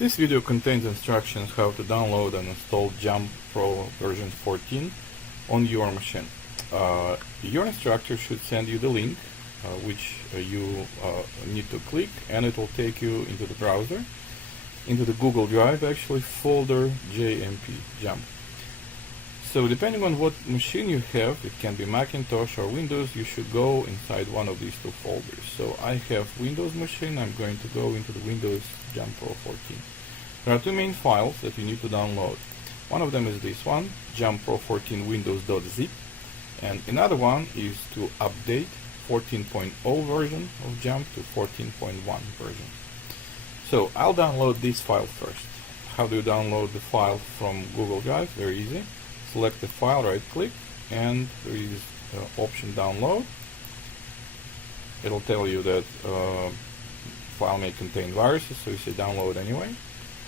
This video contains instructions how to download and install JMP Pro version 14 on your machine. Your instructor should send you the link which you need to click, and it will take you into the browser, into the Google Drive actually folder JMP JMP. So depending on what machine you have, it can be Macintosh or Windows, you should go inside one of these two folders. So I have Windows machine, I'm going to go into the Windows JMP Pro 14. There are two main files that you need to download. One of them is this one, JMP Pro 14 Windows.zip, and another one is to update 14.0 version of JMP to 14.1 version. So I'll download this file first. How do you download the file from Google Drive? Very easy. Select the file, right click, and there is option download. It'll tell you that file may contain viruses, so you say download anyway,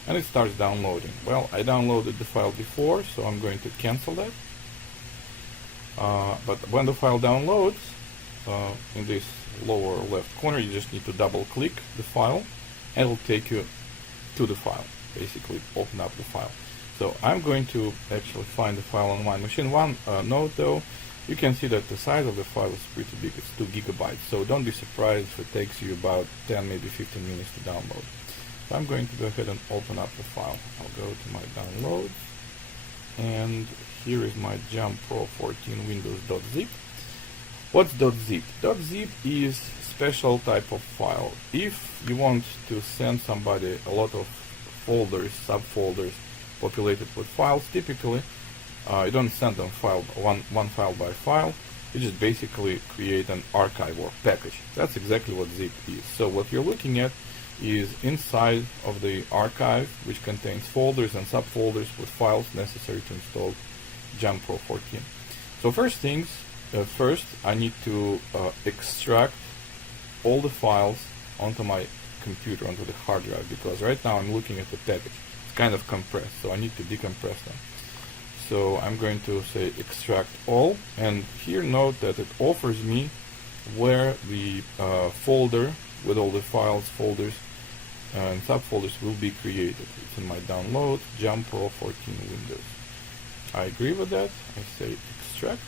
and it starts downloading. Well, I downloaded the file before, so I'm going to cancel that. But when the file downloads, in this lower left corner, you just need to double click the file, and it'll take you to the file, basically open up the file. So I'm going to actually find the file on my machine. One note though, you can see that the size of the file is pretty big, it's 2 gigabytes, so don't be surprised if it takes you about 10, maybe 15 minutes to download. So I'm going to go ahead and open up the file. I'll go to my downloads, and here is my JMP Pro 14 Windows.zip. What's .zip? .zip is special type of file. If you want to send somebody a lot of folders, subfolders, populated with files, typically you don't send them one file by file, you just basically create an archive or package. That's exactly what zip is. So what you're looking at is inside of the archive, which contains folders and subfolders with files necessary to install JMP Pro 14. So first I need to extract all the files onto my computer, onto the hard drive, because right now I'm looking at the package. Kind of compressed, so I need to decompress them. So I'm going to say extract all, and here note that it offers me where the folder with all the files, folders, and subfolders will be created. It's in my download, JMP Pro 14 Windows. I agree with that. I say extract,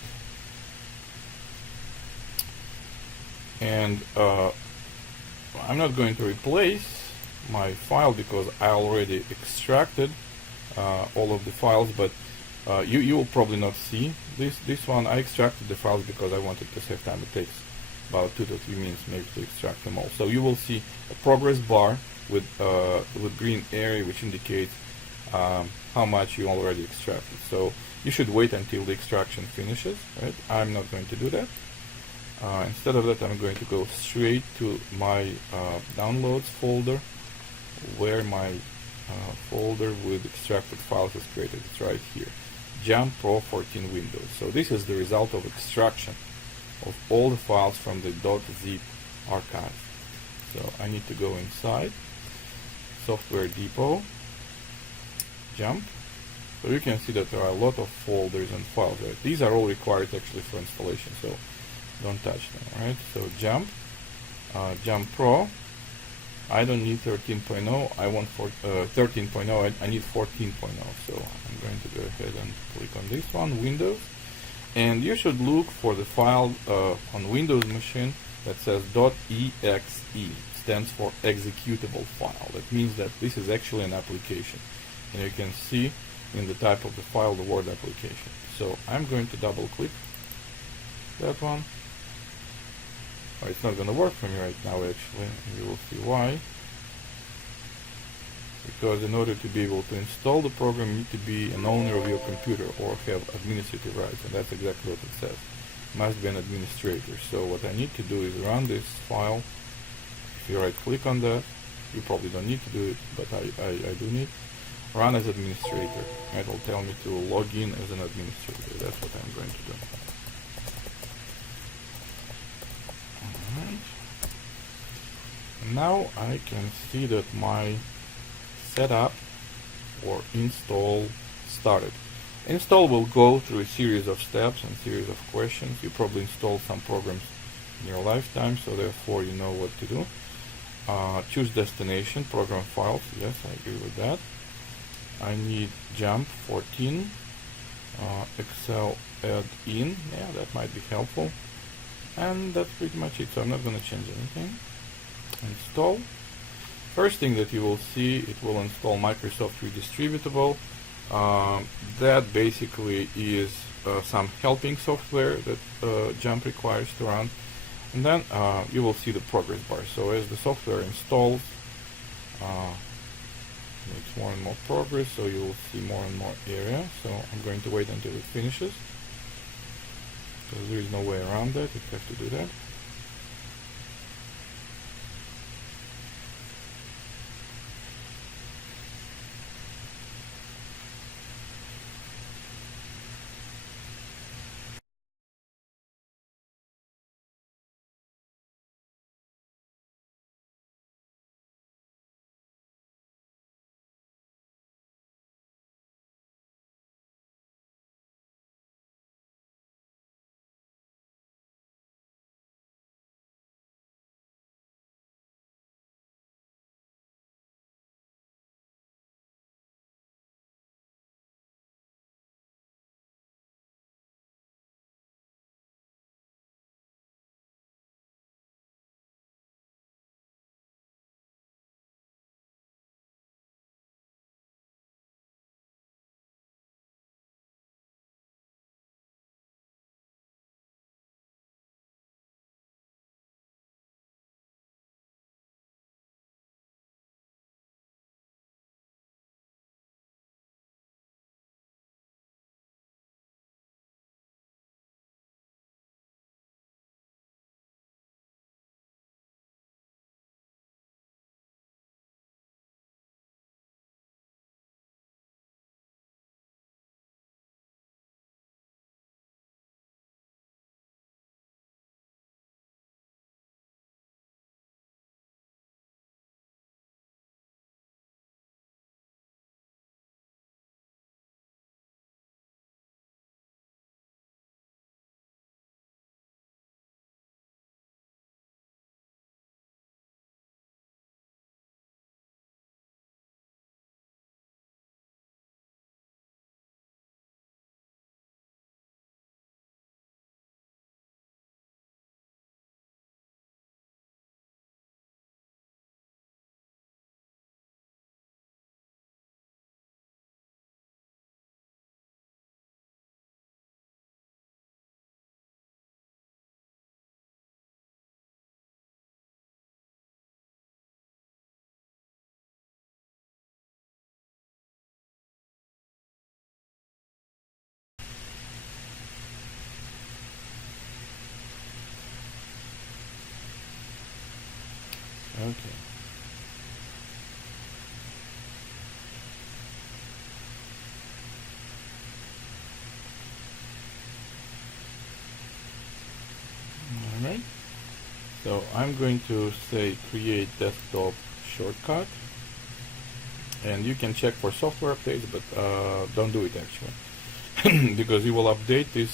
and I'm not going to replace my file because I already extracted all of the files, but you will probably not see this one. I extracted the files because I wanted to save time. It takes about 2 to 3 minutes maybe to extract them all. So you will see a progress bar with green area, which indicates how much you already extracted. So you should wait until the extraction finishes, right? I'm not going to do that. Instead of that, I'm going to go straight to my downloads folder, where my folder with extracted files is created. It's right here, JMP Pro 14 Windows. So this is the result of extraction of all the files from the .zip archive. So I need to go inside Software Depot, JMP. So you can see that there are a lot of folders and files there. These are all required actually for installation, so don't touch them. Right? So JMP Pro. I don't need 13.0, I want 13.0, I need 14.0, so I'm going to go ahead and click on this one, Windows, and you should look for the file on Windows machine that says .exe, stands for executable file. That means that this is actually an application, and you can see in the type of the file the word application. So I'm going to double click that one. It's not going to work for me right now actually, and you will see why. Because in order to be able to install the program, you need to be an owner of your computer or have administrative rights, and that's exactly what it says. Must be an administrator. So what I need to do is run this file. If you right click on that, you probably don't need to do it, but I do need. Run as administrator. It will tell me to log in as an administrator. That's what I'm going to do. Now I can see that my setup or install started. Install will go through a series of steps and series of questions. You probably installed some programs in your lifetime, so therefore you know what to do. choose destination, program files. Yes, I agree with that. I need jump 14, Excel add in. Yeah, that might be helpful. And that's pretty much it. So I'm not going to change anything. Install. First thing that you will see, it will install Microsoft Redistributable. That basically is some helping software that Jump requires to run. And then you will see the progress bar. So as the software installs, makes more and more progress, so you will see more and more area. So I'm going to wait until it finishes, because there is no way around that. You have to do that. Okay. Alright. So I'm going to say create desktop shortcut. And you can check for software updates, but don't do it actually. Because you will update this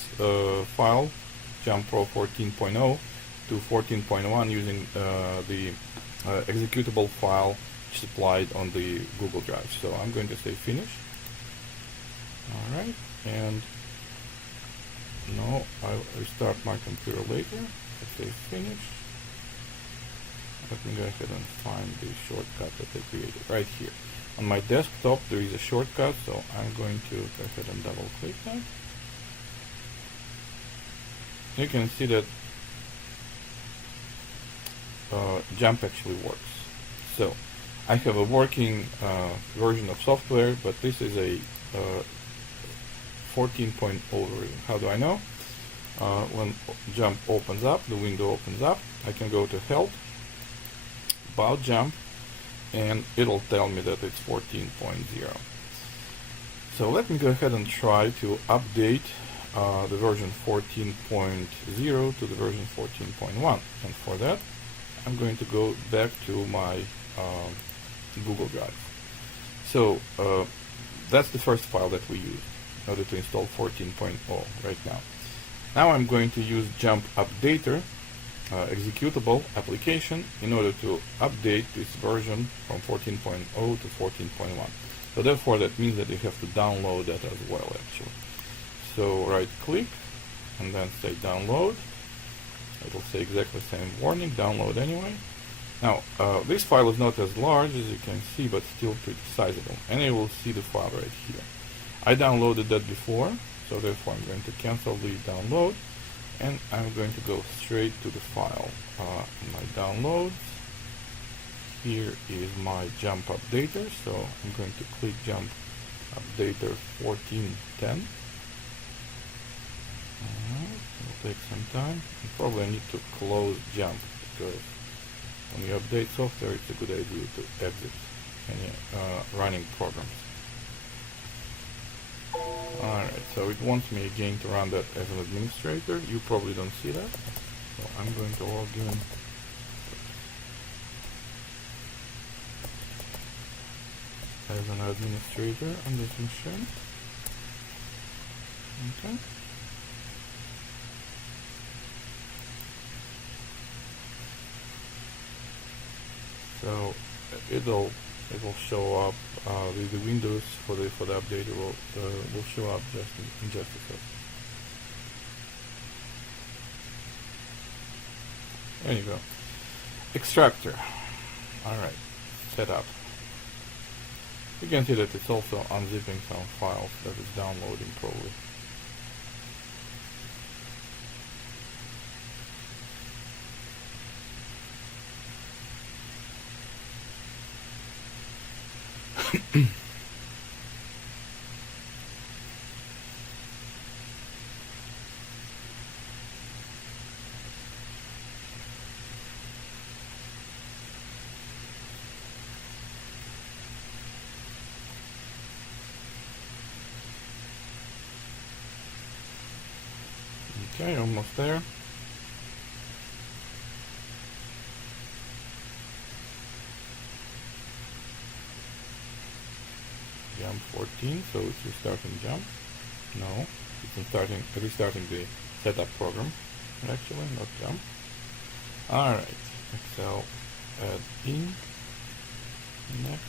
file, JMP Pro 14.0 to 14.1 using the executable file supplied on the Google Drive. So I'm going to say finish. Alright, and no, I'll restart my computer later. Let's say finish. Let me go ahead and find the shortcut that I created right here. On my desktop there is a shortcut, so I'm going to go ahead and double click that. You can see that Jump actually works. So I have a working version of software, but this is a 14.0 version. How do I know? When Jump opens up, the window opens up, I can go to Help, About Jump, and it'll tell me that it's 14.0. So let me go ahead and try to update the version 14.0 to the version 14.1, and for that I'm going to go back to my Google Drive. So that's the first file that we use in order to install 14.0 right now. Now I'm going to use Jump Updater executable application in order to update this version from 14.0 to 14.1. So therefore that means that you have to download that as well actually. So right click and then say download. It will say exactly the same warning, download anyway. Now this file is not as large as you can see, but still pretty sizable, and you will see the file right here. I downloaded that before, so therefore I'm going to cancel the download and I'm going to go straight to the file. My downloads, here is my jump updater, so I'm going to click jump updater 1410. It'll take some time. And probably I need to close jump, because when you update software it's a good idea to exit any running programs. Alright, so it wants me again to run that as an administrator. You probably don't see that. So I'm going to log in as an administrator on this machine. Okay. So it will show up the windows for the update will show up just in just a second. There you go. Extractor. Alright, set up. You can see that it's also unzipping some files that it's downloading probably. Okay, almost there. Jump 14, so it's restarting jump. No, it's restarting the setup program, actually, not jump. Alright, Excel add in. Next.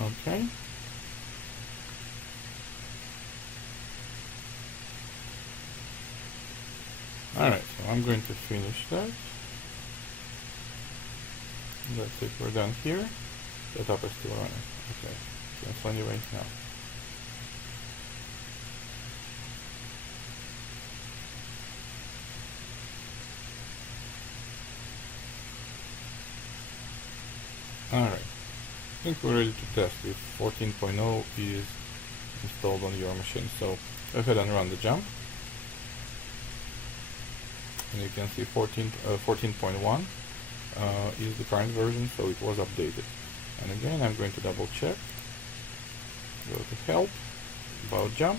Okay. Alright, so I'm going to finish that. That's it, we're done here. Setup is still running. Okay, cancel anyway now. Alright, I think we're ready to test if 14.0 is installed on your machine. So go ahead and run the jump. And you can see 14.1 is the current version, so it was updated. And again, I'm going to double check. Go to help, about jump,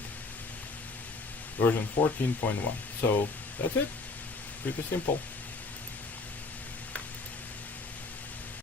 version 14.1. So that's it. Pretty simple.